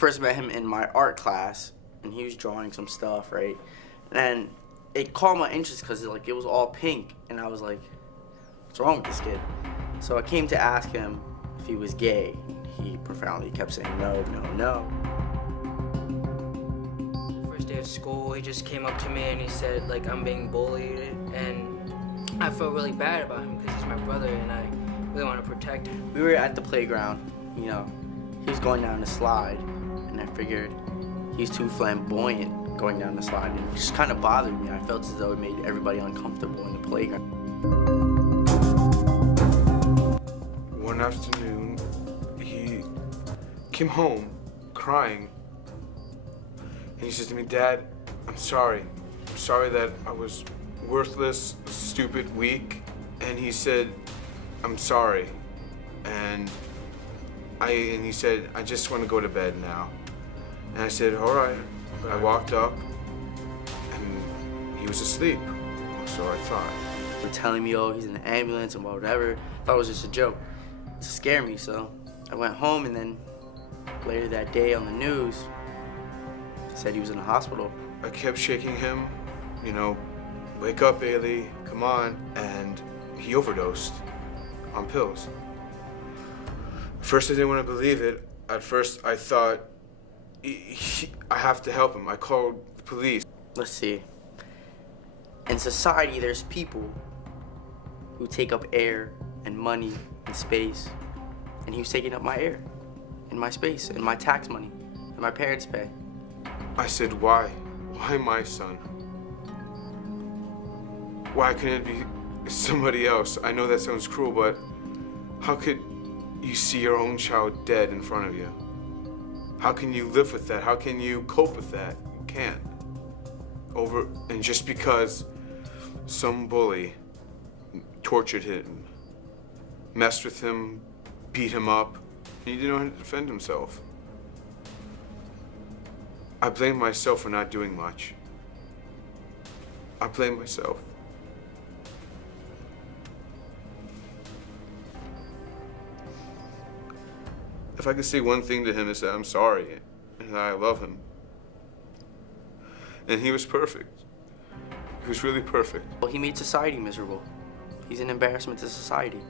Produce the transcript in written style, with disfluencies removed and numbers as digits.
first met him in my art class, and he was drawing some stuff, right? And it caught my interest because like it was all pink, and I was like, what's wrong with this kid? So I came to ask him if he was gay. He profoundly kept saying no, no, no. First day of school, he just came up to me and he said like I'm being bullied, and I felt really bad about him because he's my brother and I really want to protect him. We were at the playground, you know, he was going down the slide, and I figured he's too flamboyant going down the slide, and it just kind of bothered me. I felt as though it made everybody uncomfortable in the playground. One afternoon, he came home crying, and he says to me, "Dad, I'm sorry. I'm sorry that I was worthless, stupid, weak." And he said, "I'm sorry." And he said, "I just want to go to bed now." And I said, "All right." I walked up, and he was asleep. So I thought. They were telling me, oh, he's in the ambulance and whatever. I thought it was just a joke to scare me. So I went home, and then later that day on the news, it said he was in the hospital. I kept shaking him, you know, "Wake up, Bailey, come on." And he overdosed on pills. At first I didn't want to believe it. At first I thought, I have to help him. I called the police. Let's see. In society, there's people who take up air and money and space, and he was taking up my air and my space and my tax money and my parents' pay. I said, why? Why my son? Why couldn't it be somebody else? I know that sounds cruel, but how could you see your own child dead in front of you? How can you live with that? How can you cope with that? You can't. And just because some bully tortured him, messed with him, beat him up, and he didn't know how to defend himself. I blame myself for not doing much. I blame myself. If I could say one thing to him, it's that I'm sorry and that I love him. And he was perfect. He was really perfect. Well, he made society miserable. He's an embarrassment to society.